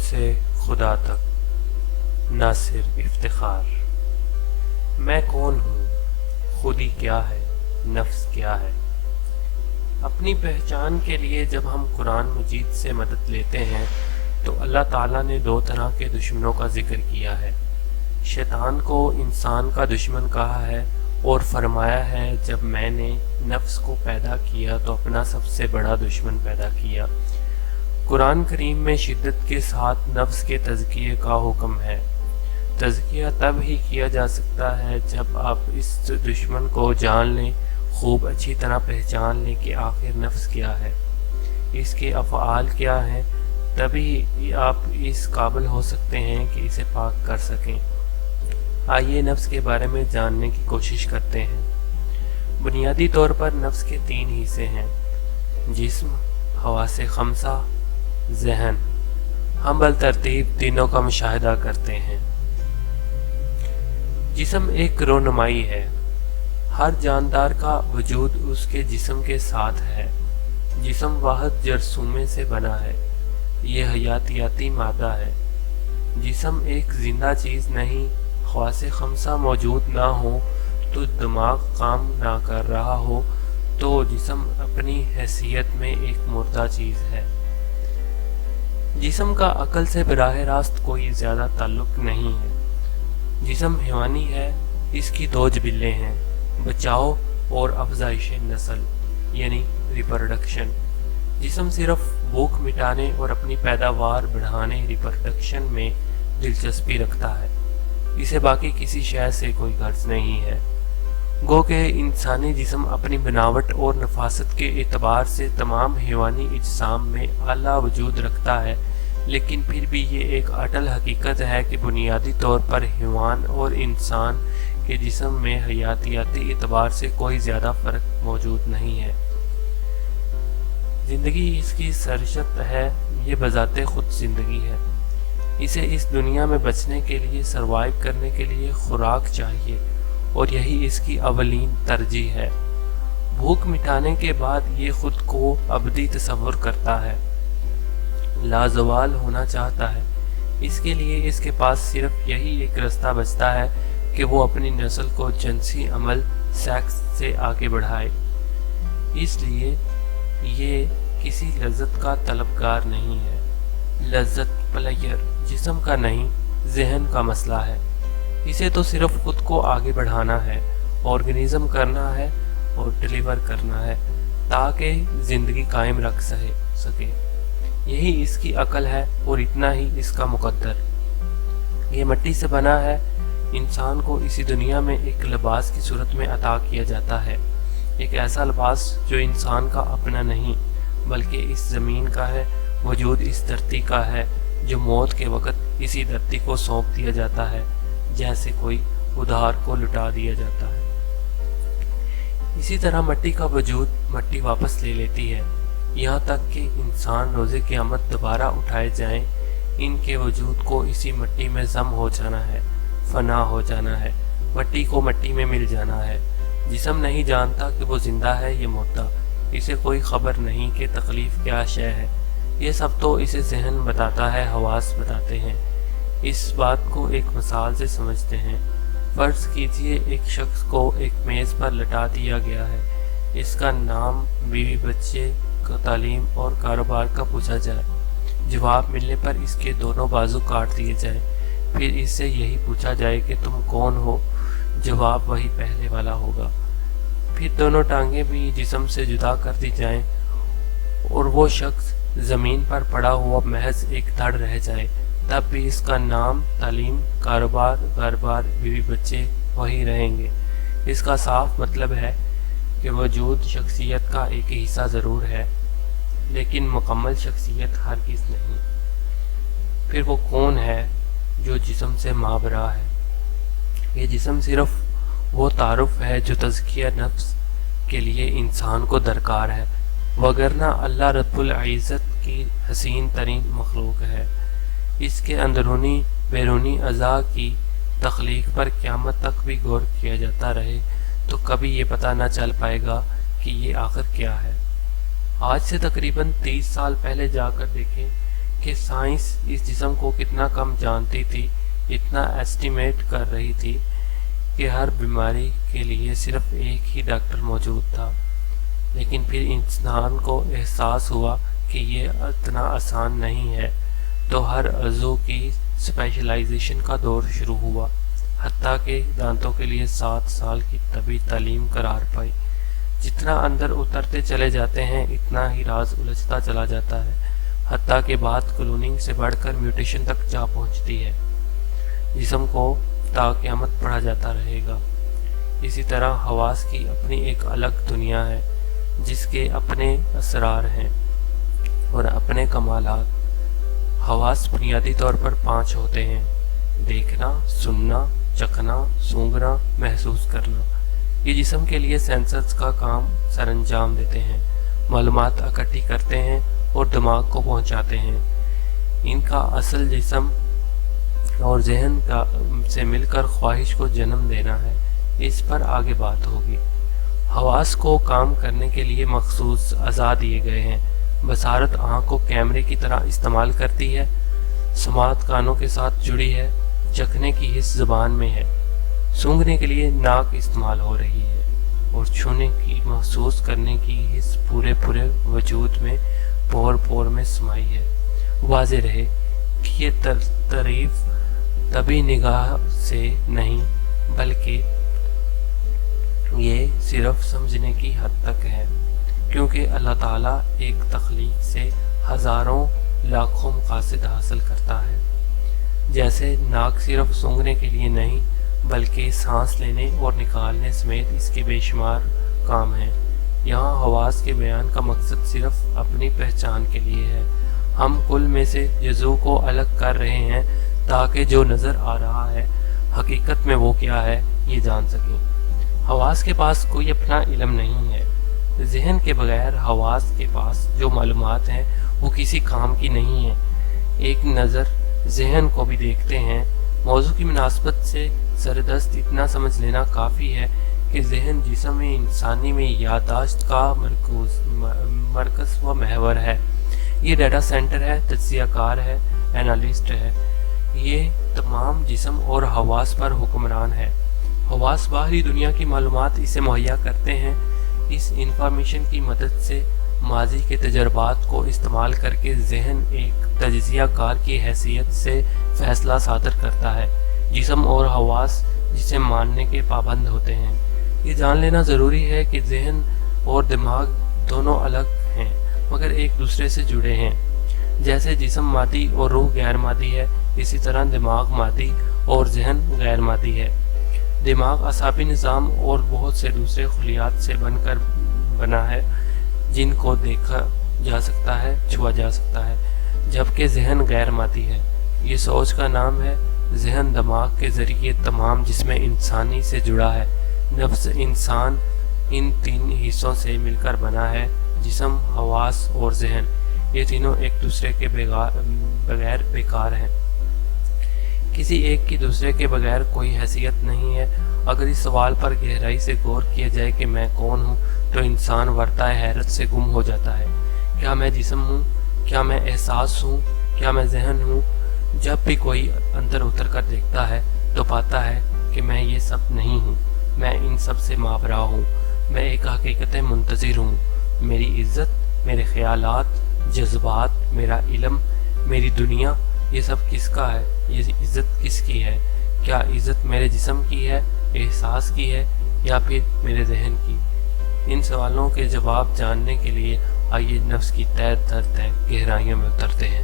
سے خدا تک ناصر افتخار۔ میں کون ہوں، خودی کیا ہے، نفس کیا ہے۔ اپنی پہچان کے لیے جب ہم قرآن مجید سے مدد لیتے ہیں تو اللہ تعالیٰ نے دو طرح کے دشمنوں کا ذکر کیا ہے۔ شیطان کو انسان کا دشمن کہا ہے اور فرمایا ہے جب میں نے نفس کو پیدا کیا تو اپنا سب سے بڑا دشمن پیدا کیا۔ قرآن کریم میں شدت کے ساتھ نفس کے تزکیے کا حکم ہے۔ تزکیہ تب ہی کیا جا سکتا ہے جب آپ اس دشمن کو جان لیں، خوب اچھی طرح پہچان لیں کہ آخر نفس کیا ہے، اس کے افعال کیا ہیں، تبھی آپ اس قابل ہو سکتے ہیں کہ اسے پاک کر سکیں۔ آئیے نفس کے بارے میں جاننے کی کوشش کرتے ہیں۔ بنیادی طور پر نفس کے تین حصے ہیں: جسم، حواس خمسہ، ذہن۔ ہم بالترتیب تینوں کا مشاہدہ کرتے ہیں۔ جسم ایک رونمائی ہے۔ ہر جاندار کا وجود اس کے جسم کے ساتھ ہے۔ جسم واحد جرثومے سے بنا ہے، یہ حیاتیاتی مادہ ہے۔ جسم ایک زندہ چیز نہیں۔ حواس خمسہ موجود نہ ہو تو دماغ کام نہ کر رہا ہو تو جسم اپنی حیثیت میں ایک مردہ چیز ہے۔ جسم کا عقل سے براہ راست کوئی زیادہ تعلق نہیں ہے۔ جسم حیوانی ہے، اس کی دو جبلیں ہیں: بچاؤ اور افزائش نسل یعنی ریپروڈکشن۔ جسم صرف بھوک مٹانے اور اپنی پیداوار بڑھانے ریپروڈکشن میں دلچسپی رکھتا ہے، اسے باقی کسی شے سے کوئی غرض نہیں ہے۔ گو کہ انسانی جسم اپنی بناوٹ اور نفاست کے اعتبار سے تمام حیوانی اجسام میں اعلیٰ وجود رکھتا ہے، لیکن پھر بھی یہ ایک اٹل حقیقت ہے کہ بنیادی طور پر حیوان اور انسان کے جسم میں حیاتیاتی اعتبار سے کوئی زیادہ فرق موجود نہیں ہے۔ زندگی اس کی سرشت ہے، یہ بذات خود زندگی ہے۔ اسے اس دنیا میں بچنے کے لیے، سروائیو کرنے کے لیے خوراک چاہیے، اور یہی اس کی اولین ترجیح ہے۔ بھوک مٹانے کے بعد یہ خود کو ابدی تصور کرتا ہے، لازوال ہونا چاہتا ہے۔ اس کے لیے اس کے پاس صرف یہی ایک رستہ بچتا ہے کہ وہ اپنی نسل کو جنسی عمل سیکس سے آگے بڑھائے۔ اس لیے یہ کسی لذت کا طلبگار نہیں ہے۔ لذت پلیئر جسم کا نہیں، ذہن کا مسئلہ ہے۔ اسے تو صرف خود کو آگے بڑھانا ہے، آرگنزم کرنا ہے اور ڈیلیور کرنا ہے تاکہ زندگی قائم رکھ سکے۔ یہی اس کی عقل ہے اور اتنا ہی اس کا مقدر۔ یہ مٹی سے بنا ہے۔ انسان کو اسی دنیا میں ایک لباس کی صورت میں عطا کیا جاتا ہے، ایک ایسا لباس جو انسان کا اپنا نہیں بلکہ اس زمین کا ہے، وجود اس دھرتی کا ہے، جو موت کے وقت اسی دھرتی کو سونپ دیا جاتا ہے جیسے کوئی ادھار کو لٹا دیا جاتا ہے۔ اسی طرح مٹی کا وجود مٹی واپس لے لیتی ہے، یہاں تک کہ انسان روز قیامت دوبارہ اٹھائے جائیں، ان کے وجود کو اسی مٹی میں ضم ہو جانا ہے، فنا ہو جانا ہے، مٹی کو مٹی میں مل جانا ہے۔ جسم نہیں جانتا کہ وہ زندہ ہے یا مردہ، اسے کوئی خبر نہیں کہ تکلیف کیا شے ہے، یہ سب تو اسے ذہن بتاتا ہے، حواس بتاتے ہیں۔ اس بات کو ایک مثال سے سمجھتے ہیں۔ فرض کیجئے ایک شخص کو ایک میز پر لٹا دیا گیا ہے، اس کا نام، بیوی بچے کا تعلیم اور کاروبار کا پوچھا جائے۔ جواب ملنے پر اس کے دونوں بازو کاٹ دیے جائیں، پھر اس سے یہی پوچھا جائے کہ تم کون ہو، جواب وہی پہلے والا ہوگا۔ پھر دونوں ٹانگیں بھی جسم سے جدا کر دی جائیں اور وہ شخص زمین پر پڑا ہوا محض ایک دھڑ رہ جائے، تب بھی اس کا نام، تعلیم، کاروبار، گھر بار، بیوی بچے وہی رہیں گے۔ اس کا صاف مطلب ہے کہ وجود شخصیت کا ایک حصہ ضرور ہے، لیکن مکمل شخصیت ہرگز نہیں۔ پھر وہ کون ہے جو جسم سے مابرا ہے؟ یہ جسم صرف وہ تعارف ہے جو تزکیہ نفس کے لیے انسان کو درکار ہے، وگرنہ اللہ رب العزت کی حسین ترین مخلوق ہے۔ اس کے اندرونی بیرونی اعضاء کی تخلیق پر قیامت تک بھی غور کیا جاتا رہے تو کبھی یہ پتہ نہ چل پائے گا کہ یہ آخر کیا ہے۔ آج سے تقریباً 30 سال پہلے جا کر دیکھیں کہ سائنس اس جسم کو کتنا کم جانتی تھی، اتنا ایسٹیمیٹ کر رہی تھی کہ ہر بیماری کے لیے صرف ایک ہی ڈاکٹر موجود تھا۔ لیکن پھر انسان کو احساس ہوا کہ یہ اتنا آسان نہیں ہے، تو ہر عضو کی اسپیشلائزیشن کا دور شروع ہوا، حتیٰ کہ دانتوں کے لیے 7 سال کی طبی تعلیم قرار پائی۔ جتنا اندر اترتے چلے جاتے ہیں اتنا ہی راز الجھتا چلا جاتا ہے، حتیٰ کہ بات کلوننگ سے بڑھ کر میوٹیشن تک جا پہنچتی ہے۔ جسم کو تا قیامت پڑھا جاتا رہے گا۔ اسی طرح حواس کی اپنی ایک الگ دنیا ہے، جس کے اپنے اسرار ہیں اور اپنے کمالات۔ حواس بنیادی طور پر 5 ہوتے ہیں: دیکھنا، سننا، چکھنا، سونگھنا، محسوس کرنا۔ یہ جسم کے لیے سینسرز کا کام سر انجام دیتے ہیں، معلومات اکٹھی کرتے ہیں اور دماغ کو پہنچاتے ہیں۔ ان کا اصل جسم اور ذہن سے مل کر خواہش کو جنم دینا ہے، اس پر آگے بات ہوگی۔ حواس کو کام کرنے کے لیے مخصوص اعضاء دیے گئے ہیں۔ بصارت آنکھ کو کیمرے کی طرح استعمال کرتی ہے، سماعت کانوں کے ساتھ جڑی ہے، چکھنے کی حس زبان میں ہے، سونگھنے کے لیے ناک استعمال ہو رہی ہے، اور چھونے کی محسوس کرنے کی حس پورے وجود میں پور پور میں سمائی ہے۔ واضح رہے کہ یہ تعریف طبی نگاہ سے نہیں، بلکہ یہ صرف سمجھنے کی حد تک ہے، کیونکہ اللہ تعالیٰ ایک تخلیق سے ہزاروں لاکھوں مقاصد حاصل کرتا ہے۔ جیسے ناک صرف سونگھنے کے لیے نہیں، بلکہ سانس لینے اور نکالنے سمیت اس کے بے شمار کام ہیں۔ یہاں حواس کے بیان کا مقصد صرف اپنی پہچان کے لیے ہے۔ ہم کل میں سے جزو کو الگ کر رہے ہیں تاکہ جو نظر آ رہا ہے حقیقت میں وہ کیا ہے یہ جان سکیں۔ حواس کے پاس کوئی اپنا علم نہیں ہے۔ ذہن کے بغیر حواس کے پاس جو معلومات ہیں وہ کسی کام کی نہیں ہیں۔ ایک نظر ذہن کو بھی دیکھتے ہیں۔ موضوع کی مناسبت سے سردست اتنا سمجھ لینا کافی ہے کہ ذہن جسم انسانی میں یادداشت کا مرکز و محور ہے۔ یہ ڈیٹا سینٹر ہے، تجزیہ کار ہے، اینالسٹ ہے۔ یہ تمام جسم اور حواس پر حکمران ہے۔ حواس باہری دنیا کی معلومات اسے مہیا کرتے ہیں۔ اس انفارمیشن کی مدد سے ماضی کے تجربات کو استعمال کر کے ذہن ایک تجزیہ کار کی حیثیت سے فیصلہ صادر کرتا ہے۔ جسم اور حواس جسے ماننے کے پابند ہوتے ہیں۔ یہ جان لینا ضروری ہے کہ ذہن اور دماغ دونوں الگ ہیں مگر ایک دوسرے سے جڑے ہیں۔ جیسے جسم مادی اور روح غیر مادی ہے، اسی طرح دماغ مادی اور ذہن غیر مادی ہے۔ دماغ اعصابی نظام اور بہت سے دوسرے خلیات سے بنا ہے جن کو دیکھا جا سکتا ہے، چھوا جا سکتا ہے، جبکہ ذہن غیر مادی ہے۔ یہ سوچ کا نام ہے۔ ذہن دماغ کے ذریعے تمام جسم انسانی سے جڑا ہے۔ نفس انسان ان 3 حصوں سے مل کر بنا ہے: جسم، حواس اور ذہن۔ یہ تینوں ایک دوسرے کے بغیر بیکار ہیں۔ کسی ایک کی دوسرے کے بغیر کوئی حیثیت نہیں ہے۔ اگر اس سوال پر گہرائی سے غور کیا جائے کہ میں کون ہوں، تو انسان ورطہ حیرت سے گم ہو جاتا ہے۔ کیا میں جسم ہوں؟ کیا میں احساس ہوں؟ کیا میں ذہن ہوں؟ جب بھی کوئی اندر اتر کر دیکھتا ہے تو پاتا ہے کہ میں یہ سب نہیں ہوں، میں ان سب سے مابرا ہوں، میں ایک حقیقت منتظر ہوں۔ میری عزت، میرے خیالات، جذبات، میرا علم، میری دنیا، یہ سب کس کا ہے؟ یہ عزت کس کی ہے؟ کیا عزت میرے جسم کی ہے، احساس کی ہے، یا پھر میرے ذہن کی؟ ان سوالوں کے جواب جاننے کے لیے آئیے نفس کی تہ در تہ گہرائیوں میں اترتے ہیں۔